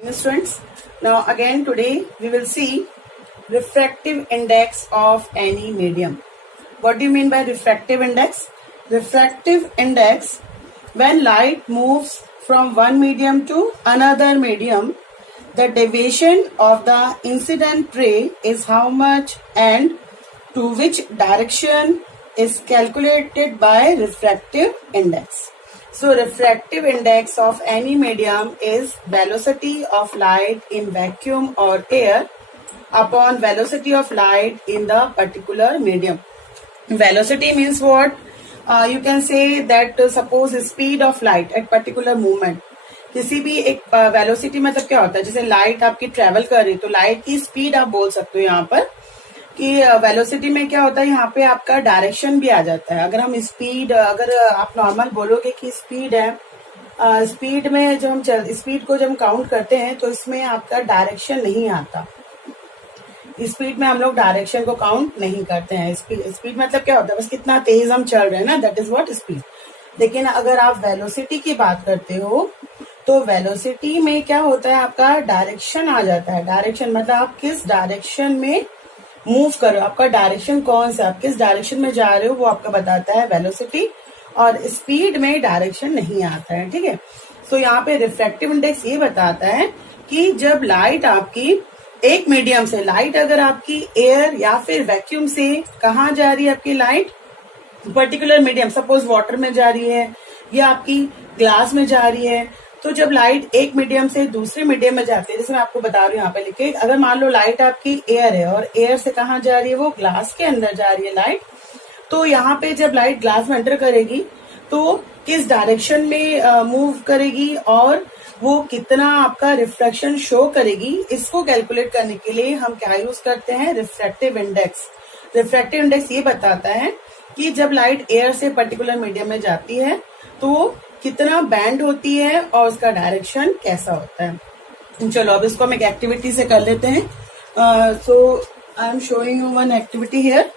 Students, now again today we will see refractive index of any medium. What do you mean by refractive index? Refractive index, when light moves from one medium to another medium, the deviation of the incident ray is how much and to which direction is calculated by refractive index. So refractive index of any medium is velocity of light in vacuum or air upon velocity of light in the particular medium. Velocity means what? You can say that suppose speed of light at particular movement. किसी भी एक velocity मतलब क्या होता है, जैसे light आपकी travel कर रही तो लाइट की स्पीड आप बोल सकते हो यहाँ पर कि वेलोसिटी में क्या होता है, यहाँ पे आपका डायरेक्शन भी आ जाता है. अगर हम स्पीड, अगर आप नॉर्मल बोलोगे कि स्पीड है, स्पीड में जब हम स्पीड को जब हम काउंट करते हैं तो इसमें आपका डायरेक्शन नहीं आता. स्पीड में हम लोग डायरेक्शन को काउंट नहीं करते हैं. स्पीड मतलब क्या होता है, बस कितना तेज हम चल रहे हैं ना, दैट इज व्हाट स्पीड. लेकिन अगर आप वेलोसिटी की बात करते हो तो वेलोसिटी में क्या होता है, आपका डायरेक्शन आ जाता है. डायरेक्शन मतलब आप किस डायरेक्शन में मूव कर रहे हो, आपका डायरेक्शन कौन सा, आप किस डायरेक्शन में जा रहे हो वो आपका बताता है वेलोसिटी. और स्पीड में डायरेक्शन नहीं आता है. ठीक है. सो यहाँ पे रिफ्रैक्टिव इंडेक्स ये बताता है कि जब लाइट आपकी एक मीडियम से, लाइट अगर आपकी एयर या फिर वैक्यूम से कहाँ जा रही है, आपकी light particular medium, suppose water में जा रही है या आपकी ग्लास में जा रही है, तो जब लाइट एक मीडियम से दूसरे मीडियम में जाती है, जैसे मैं आपको बता रही हूँ यहाँ पे लिखे, अगर मान लो लाइट आपकी एयर है और एयर से कहाँ जा रही है, वो ग्लास के अंदर जा रही है लाइट, तो यहाँ पे जब लाइट ग्लास में एंटर करेगी तो किस डायरेक्शन में मूव करेगी और वो कितना आपका रिफ्लेक्शन शो करेगी, इसको कैलकुलेट करने के लिए हम क्या यूज करते हैं, रिफ्रैक्टिव इंडेक्स. रिफ्रैक्टिव इंडेक्स ये बताता है कि जब लाइट एयर से पर्टिकुलर मीडियम में जाती है तो कितना बैंड होती है और उसका डायरेक्शन कैसा होता है. चलो अब इसको हम एक एक्टिविटी से कर लेते हैं. So I am showing you one activity here.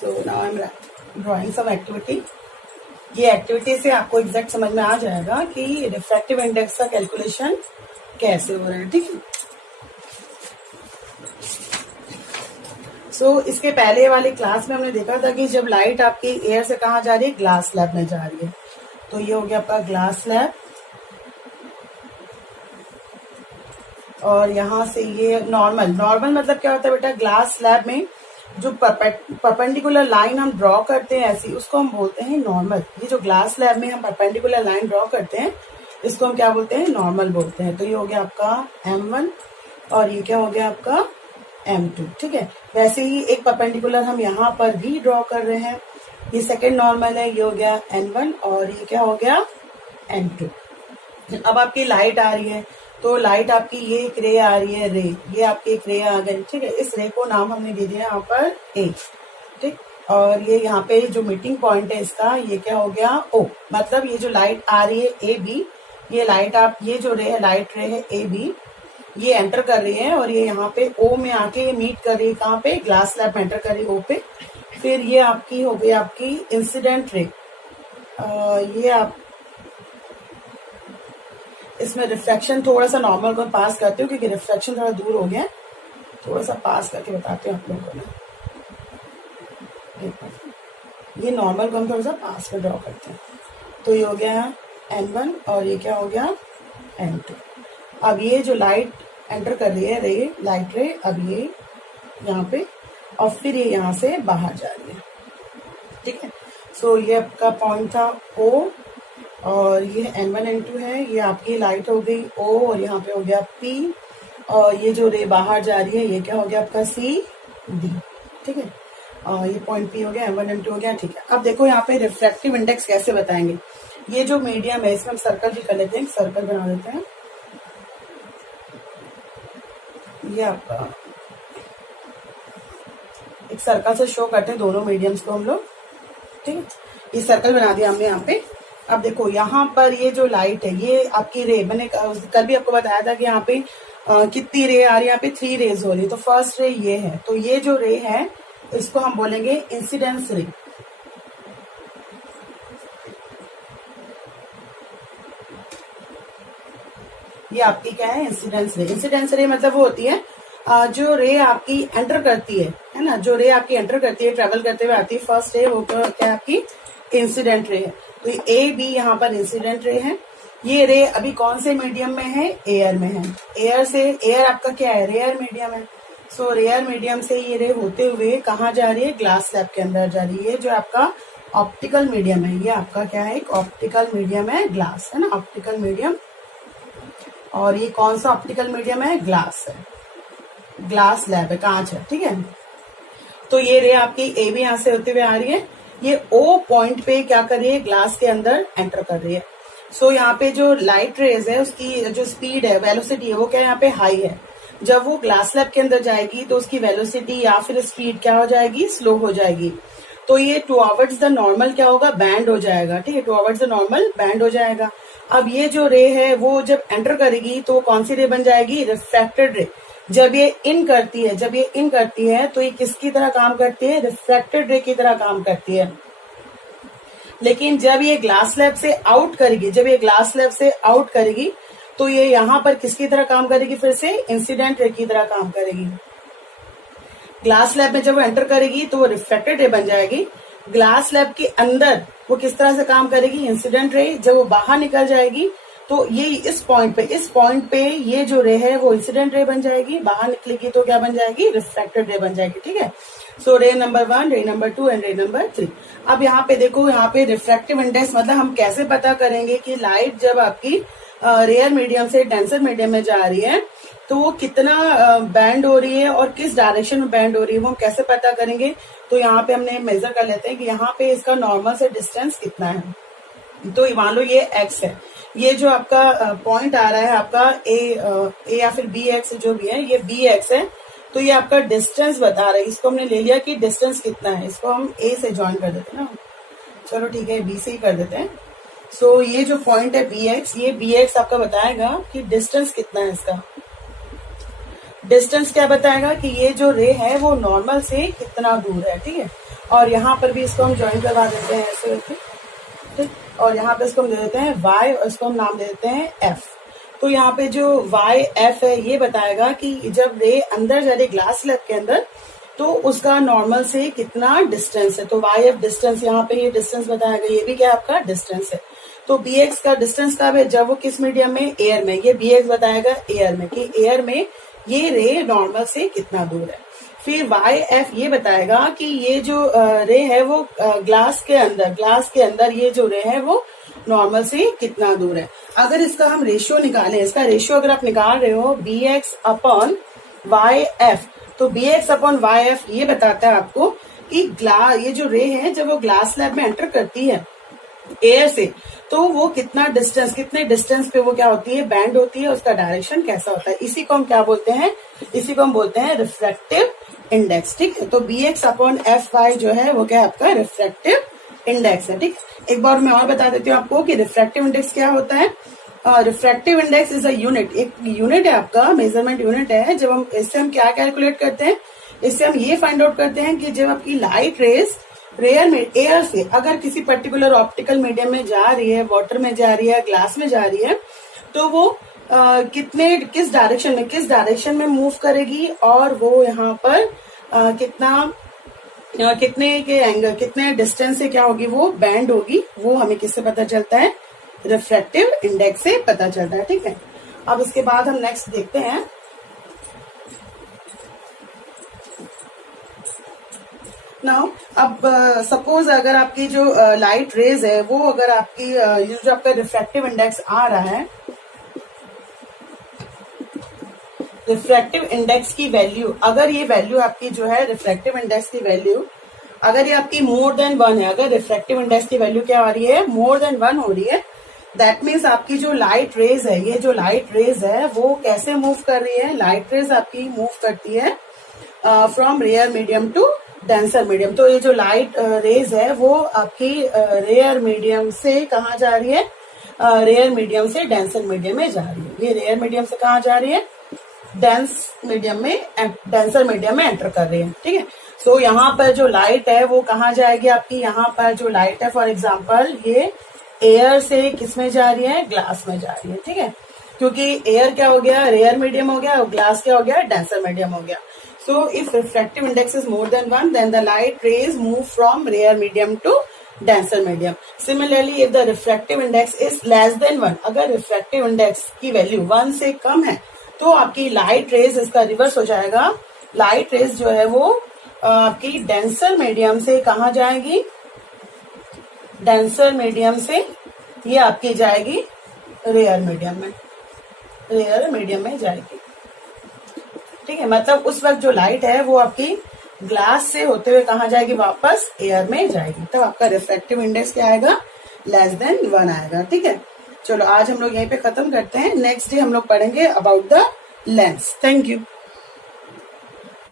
So now I am drawing some activity. ये एक्टिविटी से आपको एग्जैक्ट समझ में आ जाएगा कि रिफ्रैक्टिव इंडेक्स का कैलकुलेशन कैसे हो रहा है. ठीक है. सो इसके पहले वाली क्लास में हमने देखा था कि जब लाइट आपकी एयर से कहाँ जा रही है, ग्लास स्लैब में जा रही है. तो ये हो गया आपका ग्लास स्लैब और यहाँ से ये नॉर्मल. नॉर्मल मतलब क्या होता है बेटा, ग्लास स्लैब में जो परपेंडिकुलर लाइन हम ड्रॉ करते हैं ऐसी, उसको हम बोलते हैं नॉर्मल. ये जो ग्लास स्लैब में हम परपेंडिकुलर लाइन ड्रॉ करते हैं इसको हम क्या बोलते हैं, नॉर्मल बोलते हैं. तो ये हो गया आपका M1 और ये क्या हो गया आपका M2. ठीक है. वैसे ही एक परपेंडिकुलर हम यहाँ पर भी ड्रॉ कर रहे हैं. ये सेकेंड नॉर्मल है, ये हो गया N1 और ये क्या हो गया N2. अब आपकी लाइट आ रही है तो लाइट आपकी ये एक रे आ रही है, रे, ये आपकी एक रे आ गई. ठीक है. इस रे को नाम हमने दे दिया यहाँ पर A. ठीक. और ये यहाँ पे जो मीटिंग पॉइंट है इसका, ये क्या हो गया O. मतलब ये जो लाइट आ रही है AB, ये लाइट आप, ये जो रे है लाइट रे है AB, ये एंटर कर रही है और ये यहाँ पे O में आके ये मीट कर रही है, कहाँ पे, ग्लास स्लैब में एंटर कर रही है O पे. फिर ये आपकी हो गई आपकी इंसिडेंट रे. ये आप इसमें रिफ्लेक्शन थोड़ा सा नॉर्मल को पास करते हो क्योंकि रिफ्लेक्शन थोड़ा दूर हो गया है, थोड़ा सा पास करके बताते हैं आप लोगों को. ये नॉर्मल को हम थोड़ा सा पास में ड्रॉ करते हैं. तो ये हो गया N1 और ये क्या हो गया N2. अब ये जो लाइट एंटर कर रही है रे, लाइट रे, अब ये यहाँ पे और फिर ये यहाँ से बाहर जा रही है. ठीक है. सो ये आपका पॉइंट था O और ये N1 N2 है. ये आपकी लाइट हो गई O और यहाँ पे हो गया P और ये जो रे बाहर जा रही है ये क्या हो गया आपका C D. ठीक है. और ये पॉइंट P हो गया, M1 M2 हो गया. ठीक है. अब देखो यहाँ पे रिफ्रैक्टिव इंडेक्स कैसे बताएंगे. ये जो मीडियम है इसमें हम सर्कल भी कर लेते हैं, सर्कल बना देते हैं. ये आपका एक सर्कल से शो करते हैं दोनों मीडियम्स को हम लोग. ठीक है. ये सर्कल बना दिया हमने यहाँ पे. अब देखो यहाँ पर ये जो लाइट है ये आपकी रे, मैंने कल भी आपको बताया था कि यहाँ पे कितनी रे आ रही है, यहाँ पे 3 रेज हो रही है. तो फर्स्ट रे ये है, तो ये जो रे है इसको हम बोलेंगे इंसिडेंस रे. ये आपकी क्या है, इंसिडेंस रे। इंसिडेंस रे मतलब वो होती है जो रे आपकी एंटर करती है ना, जो रे आपकी एंटर करती है, ट्रेवल करते हुए आती है, फर्स्ट रे वो क्या है आपकी इंसिडेंट रे है। तो ए बी यहाँ पर इंसिडेंट रे है। ये रे अभी कौन से मीडियम में है, एयर में है। एयर आपका क्या है, रेयर मीडियम है। सो रेयर मीडियम से ये रे होते हुए कहाँ जा रही है, ग्लास स्लैब के अंदर जा रही है। जो आपका ऑप्टिकल मीडियम है, ये आपका क्या है, एक ऑप्टिकल मीडियम है, ग्लास है ना, ऑप्टिकल मीडियम। और ये कौन सा ऑप्टिकल मीडियम है, ग्लास है, ग्लास स्लैब है, कांच है, ठीक है। तो ये रे आपकी ए भी यहां से होते हुए आ रही है, ये ओ पॉइंट पे क्या कर रही है, ग्लास के अंदर एंटर कर रही है। सो यहाँ पे जो लाइट रेज है उसकी जो स्पीड है, वेलोसिटी है, वो क्या यहाँ पे हाई है। जब वो ग्लास स्लैब के अंदर जाएगी तो उसकी वेलोसिटी या फिर स्पीड क्या हो जाएगी, स्लो हो जाएगी। तो ये टुवर्ड्स द नॉर्मल क्या होगा, बैंड हो जाएगा, ठीक है, टुवर्ड्स द नॉर्मल बैंड हो जाएगा। अब ये जो रे है वो जब एंटर करेगी तो कौन सी रे बन जाएगी, रिफ्रैक्टेड रे। जब ये इन करती है तो ये किसकी तरह काम करती है, रिफ्रैक्टेड रे की तरह काम करती है। लेकिन जब ये ग्लास स्लैब से आउट करेगी, तो ये यहाँ पर किसकी तरह काम करेगी, फिर से इंसिडेंट रे की तरह काम करेगी। ग्लास स्लैब में जब वो एंटर करेगी तो वो रिफ्रैक्टेड रे बन जाएगी। ग्लास स्लैब के अंदर वो किस तरह से काम करेगी, इंसिडेंट रे। जब वो बाहर निकल जाएगी तो ये इस पॉइंट पे ये जो रे है वो इंसिडेंट रे बन जाएगी, बाहर निकलेगी तो क्या बन जाएगी, रिफ्रैक्टेड रे बन जाएगी, ठीक है। सो रे नंबर 1, रे नंबर 2 एंड रे नंबर 3। अब यहाँ पे देखो, यहाँ पे रिफ्रैक्टिव इंडेक्स मतलब हम कैसे पता करेंगे कि लाइट जब आपकी रेयर मीडियम से डेंसर मीडियम में जा रही है तो वो कितना बैंड हो रही है और किस डायरेक्शन में बैंड हो रही है, वो हम कैसे पता करेंगे। तो यहाँ पे हमने मेजर कर लेते हैं कि यहाँ पे इसका नॉर्मल से डिस्टेंस कितना है। तो मान लो ये एक्स है, ये जो आपका पॉइंट आ रहा है आपका ए या फिर बी एक्स जो भी है, ये बी एक्स है। तो ये आपका डिस्टेंस बता रहा है, इसको हमने ले लिया कि डिस्टेंस कितना है, इसको हम ए से ज्वाइन कर देते हैं ना, चलो ठीक है, बी से ही कर देते हैं। सो ये जो पॉइंट है बी एक्स, ये बी एक्स आपका बताएगा कि डिस्टेंस कितना है। इसका डिस्टेंस क्या बताएगा कि ये जो रे है वो नॉर्मल से कितना दूर है, ठीक है। और यहाँ पर भी इसको हम ज्वाइन करवा देते हैं ऐसे करके, ठीक। और यहाँ पे इसको हम दे देते हैं y और इसको हम नाम दे देते हैं f। तो यहाँ पे जो y f है ये बताएगा कि जब रे अंदर जा रही ग्लास स्लैब के अंदर तो उसका नॉर्मल से कितना डिस्टेंस है। तो y f डिस्टेंस, यहाँ पे ये डिस्टेंस बताएगा, ये भी क्या आपका डिस्टेंस है। तो bx का डिस्टेंस कब है, जब वो किस मीडियम में, एयर में। ये bx बताएगा एयर में, कि एयर में ये रे नॉर्मल से कितना दूर है। फिर वाई एफ ये बताएगा कि ये जो रे है वो ग्लास के अंदर ये जो रे है वो नॉर्मल से कितना दूर है। अगर इसका हम रेशियो निकालें, इसका रेशियो अगर आप निकाल रहे हो B X upon Y F, तो B X upon Y F ये बताता है आपको कि ये जो रे है जब वो ग्लास स्लैब में एंटर करती है एयर से, तो वो कितने डिस्टेंस पे वो क्या होती है, बैंड होती है, उसका डायरेक्शन कैसा होता है। इसी को हम क्या बोलते हैं, इसी को हम बोलते हैं रिफ्रैक्टिव इंडेक्स, ठीक है। तो B X upon F Y जो है वो क्या आपका रिफ्रैक्टिव इंडेक्स है, ठीक। एक बार मैं और बता देती हूँ आपको कि रिफ्रैक्टिव इंडेक्स क्या होता है। Refractive index is a unit, एक यूनिट है आपका, मेजरमेंट यूनिट है। जब हम इससे हम क्या कैलकुलेट करते हैं, इससे हम ये फाइंड आउट करते हैं कि जब आपकी लाइट रेज रेयर में एयर से अगर किसी पर्टिकुलर ऑप्टिकल मीडियम में जा रही है, वाटर में जा रही है, ग्लास में जा रही है, तो वो किस डायरेक्शन में मूव करेगी और वो यहाँ पर कितने डिस्टेंस से क्या होगी, वो बैंड होगी। वो हमें किससे पता चलता है, रिफ्रैक्टिव इंडेक्स से पता चलता है, ठीक है। अब इसके बाद हम नेक्स्ट देखते हैं। नाउ अब सपोज अगर आपकी जो लाइट रेज है वो अगर आपकी जो आपका रिफ्रैक्टिव इंडेक्स आ रहा है, रिफ्रैक्टिव इंडेक्स की वैल्यू, अगर ये वैल्यू आपकी जो है रिफ्रैक्टिव इंडेक्स की वैल्यू अगर ये आपकी मोर देन 1 है, अगर रिफ्रैक्टिव इंडेक्स की वैल्यू क्या आ रही है, मोर देन 1 हो रही है, दैट मीन्स आपकी जो लाइट रेज है, ये जो लाइट रेज है वो कैसे मूव कर रही है, लाइट रेज आपकी मूव करती है from rare medium to denser medium. तो ये जो लाइट रेज है वो आपकी रेयर मीडियम से कहाँ जा रही है, रेयर मीडियम से डेंसर मीडियम में जा रही है। ये रेयर मीडियम से कहाँ जा रही है, डेंसर मीडियम में एंटर कर रही है, ठीक है। सो यहाँ पर जो लाइट है वो कहाँ जाएगी आपकी, यहाँ पर जो लाइट है फॉर एग्जाम्पल ये एयर से किस में जा रही है, ग्लास में जा रही है, ठीक है। क्योंकि एयर क्या हो गया, रेयर मीडियम हो गया, और ग्लास क्या हो गया, डेंसर मीडियम हो गया. So if refractive index is more than 1, then the light rays move from rare medium to denser medium. Similarly, if the refractive index is less than 1, अगर refractive index की value 1 से कम है तो आपकी light rays इसका reverse हो जाएगा. Light rays जो है वो आपकी डेंसर मीडियम से कहाँ जाएगी, डेंसर मीडियम से ये आपकी जाएगी रेयर मीडियम में, रेयर मीडियम में जाएगी. ठीक है, मतलब उस वक्त जो लाइट है वो आपकी ग्लास से होते हुए कहाँ जाएगी, वापस एयर में जाएगी. तब आपका रिफ्रैक्टिव इंडेक्स क्या आएगा, लेस देन 1 आएगा. ठीक है, चलो आज हम लोग यहीं पे खत्म करते हैं. नेक्स्ट डे हम लोग पढ़ेंगे about the lens. Thank you.